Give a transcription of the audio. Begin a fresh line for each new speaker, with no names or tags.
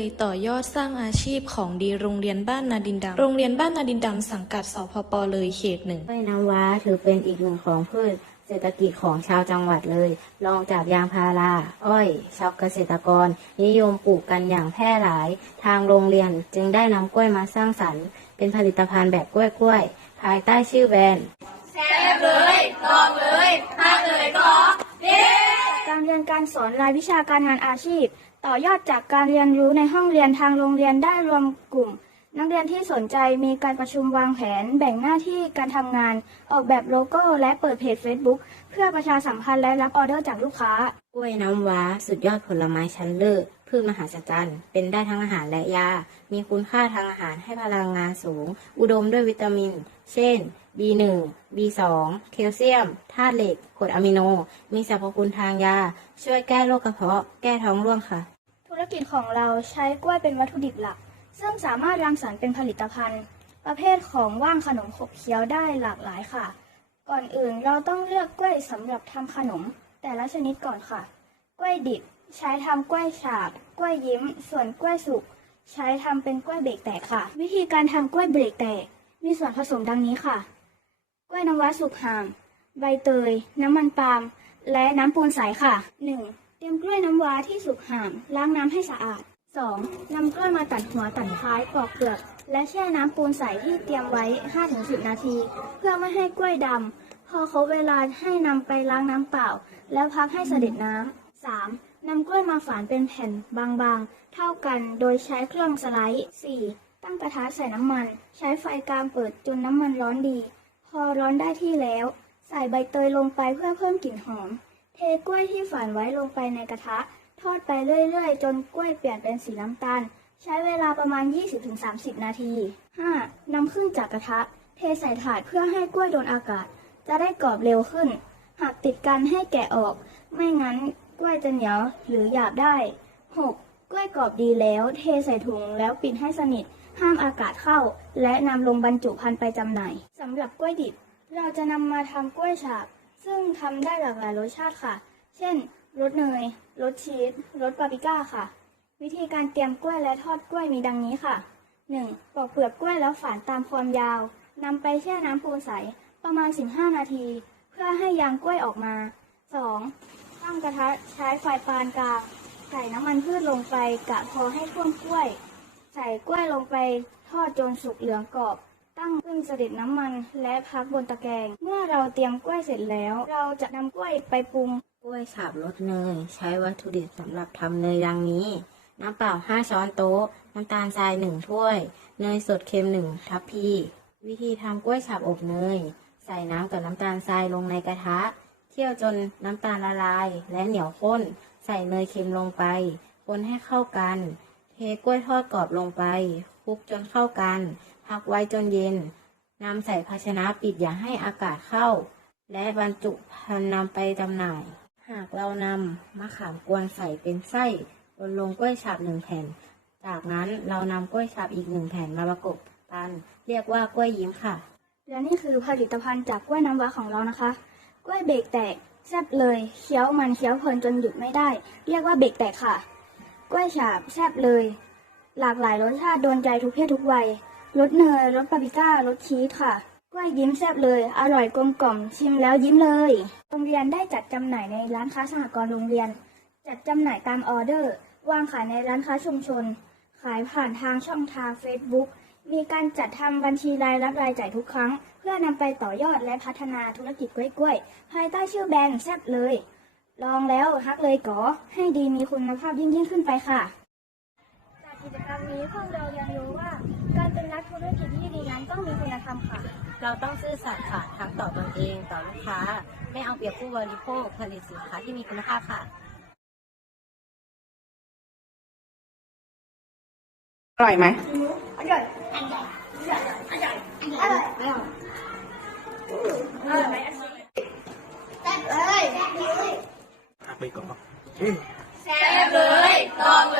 ยต่อยอดสร้างอาชีพของดีโรงเรียนบ้านนาดินดำโรงเรียนบ้านนาดินดำสังกัดสพปเลยเขตหนึ่ง
กล้วยน้ำว้าถือเป็นอีกหนึ่งของพืชเศรษฐกิจของชาวจังหวัดเลยรองจากยางพารา อ้อย ชาวเกษตรกร นิยมปลูกกันอย่างแพร่หลาย ทางโรงเรียนจึงได้นำกล้วยมาสร้างสรรค์ เป็นผลิตภัณฑ์แบบกล้วยๆภายใต้ชื่อแบรนด์
ก การเรียนการสอนรายวิชาการงานอาชีพ ต่อยอดจากการเรียนรู้ในห้องเรียนทางโรงเรียนได้รวมกลุ่ม นักเรียนที่สนใจมีการประชุมวางแผน แบ่งหน้าที่การทำงาน ออกแบบโลโก้ และเปิดเพจ Facebook เพื่อประชาสัมพันธ์และรับออเดอร์จากลูกค้า
กล้วยน้ำว้า สุดยอดผลไม้ชั้นเลิศ พืชมหาศาลเป็นได้ทั้งอาหารและยา มีคุณค่าทางอาหารให้พลังงานสูง อุดมด้วยวิตามิน เช่น B1 B2 แคลเซียม ธาตุเหล็กกรดอะมิโน มีสรรพคุณทางยา ช่วยแก้โรคกระเพาะ แก้ท้องร่วงค่ะ
ธุรกิจของเราใช้กล้วยเป็นวัตถุดิบหลัก ซึ่งสามารถรังสรรค์เป็นผลิตภัณฑ์ ประเภทของว่างขนมขบเคี้ยวได้หลากหลายค่ะ ก่อนอื่นเราต้องเลือกกล้วยสำหรับทำขนม แต่ละชนิดก่อนค่ะ กล้วยดิบ ใช้ทำกล้วยฉาบ กล้วยยิ้ม ส่วนกล้วยสุก ใช้ทำเป็นกล้วยเบรกแตกค่ะ วิธีการทำกล้วยเบรกแตก มีส่วนผสมดังนี้ค่ะ กล้วยน้ำว้าสุกห่ามใบเตย น้ำมันปาล์ม และน้ำปูนใสค่ะ 1. เตรียมกล้วยน้ำว้าที่สุกห่ามล้างน้ำให้สะอาด 2. นำกล้วยมาตัดหัวตัดท้ายปอกเปลือก และแช่น้ำปูนใสที่เตรียมไว้ 5-10 นาที เพื่อไม่ให้กล้วยดำ พอครบเวลาให้นำไปล้างน้ำเปล่า แล้วพักให้เสด็จน้ำ 3. นำกล้วยมาฝานเป็นแผ่นบางๆ เท่ากันโดยใช้เครื่องสไลด์ 4. ตั้งกระทะใส่น้ำมัน ใช้ไฟกลางเปิดจนน้ำมันร้อนดี พอร้อนได้ที่แล้ว ใส่ใบเตยลงไปเพื่อเพิ่มกลิ่นหอม เทกล้วยที่ฝานไว้ลงไปในกระทะ ทอดไปเรื่อยๆ จนกล้วยเปลี่ยนเป็นสีน้ำตาล ใช้เวลาประมาณ 20-30 นาที 5. นำขึ้นจากกระทะ เทใส่ถาดเพื่อให้กล้วยโดนอากาศ จะได้กรอบเร็วขึ้น หากติดกันให้แกะออก ไม่งั้น กล้วยจะเหนียวหรือหยาบได้ 6. กล้วยกรอบดีแล้วเทใส่ถุงแล้วปิดให้สนิท ห้ามอากาศเข้า และนำลงบรรจุภัณฑ์ไปจำหน่ายสำหรับกล้วยดิบ เราจะนำมาทำกล้วยฉาบ ซึ่งทำได้หลากหลายรสชาติค่ะ เช่นรสเนยรสชีสรสปาปริก้าค่ะ วิธีการเตรียมกล้วยและทอดกล้วยมีดังนี้ค่ะ 1. ปอกเปลือกกล้วยแล้วฝานตามความยาวนำไปแช่น้ำปูนใสประมาณ 15 นาที เพื่อให้ยางกล้วยออกมา 2. ตั้งกระทะใช้ไฟปานกลาง ใส่น้ำมันพืชลงไปกะพอให้ท่วมกล้วย ใส่กล้วยลงไปทอดจนสุกเหลืองกรอบ ตั้งขึ้นเสด็จน้ำมันและพักบนตะแกรง เมื่อเราเตรียมกล้วยเสร็จแล้ว เราจะนำกล้วยไปปรุง
กล้วยฉาบรสเนย ใช้วัตถุดิบสำหรับทำเนยดังนี้ น้ำเปล่า 5 ช้อนโต๊ะ น้ำตาลทราย 1 ถ้วย เนยสดเค็ม 1 ทัพพี วิธีทำกล้วยฉาบอบเนย ใส่น้ำกับน้ำตาลทรายลงในกระทะ เคี่ยวจนน้ำตาลละลายและเหนียวข้น ใส่เนยเค็มลงไปคนให้เข้ากัน เทกล้วยทอดกรอบลงไปคลุกจนเข้ากัน พักไว้จนเย็นนำใส่ภาชนะปิดอย่าให้อากาศเข้า และบรรจุภัณฑ์นำไปจำหน่าย หากเรานำมะขามกวนใส่เป็นไส้บนลงกล้วยฉาบหนึ่งแผ่น จากนั้นเรานำกล้วยฉาบอีกหนึ่งแผ่นมาประกบกัน เรียกว่ากล้วยยิ้มค่ะ
และนี่คือผลิตภัณฑ์จากกล้วยน้ำว้าของเรานะคะ วยเบรกแตกแซ่บเลยเคี้ยวมันเคี้ยวเพลินจนหยุดไม่ได้ เรียกว่าเบรกแตกค่ะ กล้วยฉาบแซ่บเลย หลากหลายรสชาติโดนใจทุกเพศทุกวัยรสเนยรสปาปริก้ารสชีสค่ะ กล้วยยิ้มแซ่บเลย อร่อยกลมกล่อมชิมแล้วยิ้มเลย โรงเรียนได้จัดจำหน่ายในร้านค้าสหกรณ์โรงเรียน จัดจำหน่ายตามออเดอร์ วางขายในร้านค้าชุมชน ขายผ่านทางช่องทาง Facebook มีการจัดทำบัญชีรายรับรายจ่ายทุกครั้ง เพื่อนำไปต่อยอดและพัฒนาธุรกิจกล้วยๆ ภายใต้ชื่อแบรนด์แซ่บเลย ลองแล้วฮักเลยก๋อให้ดีมีคุณภาพยิ่งยิ่งขึ้นไปค่ะจากกิจกรรมนี้พวกเราเรียนรู้ว่า การเป็นนักธุรกิจที่ดีนั้นต้องมีคุณธรรมค่ะ
เราต้องซื่อสัตย์ค่ะทั้งต่อตนเองต่อลูกค้า ไม่เอาเปรียบผู้บริโภคผลิตสินค้าที่มีคุณภาพค่ะ
อร่อยไหม
อร่อย อร่อยอร่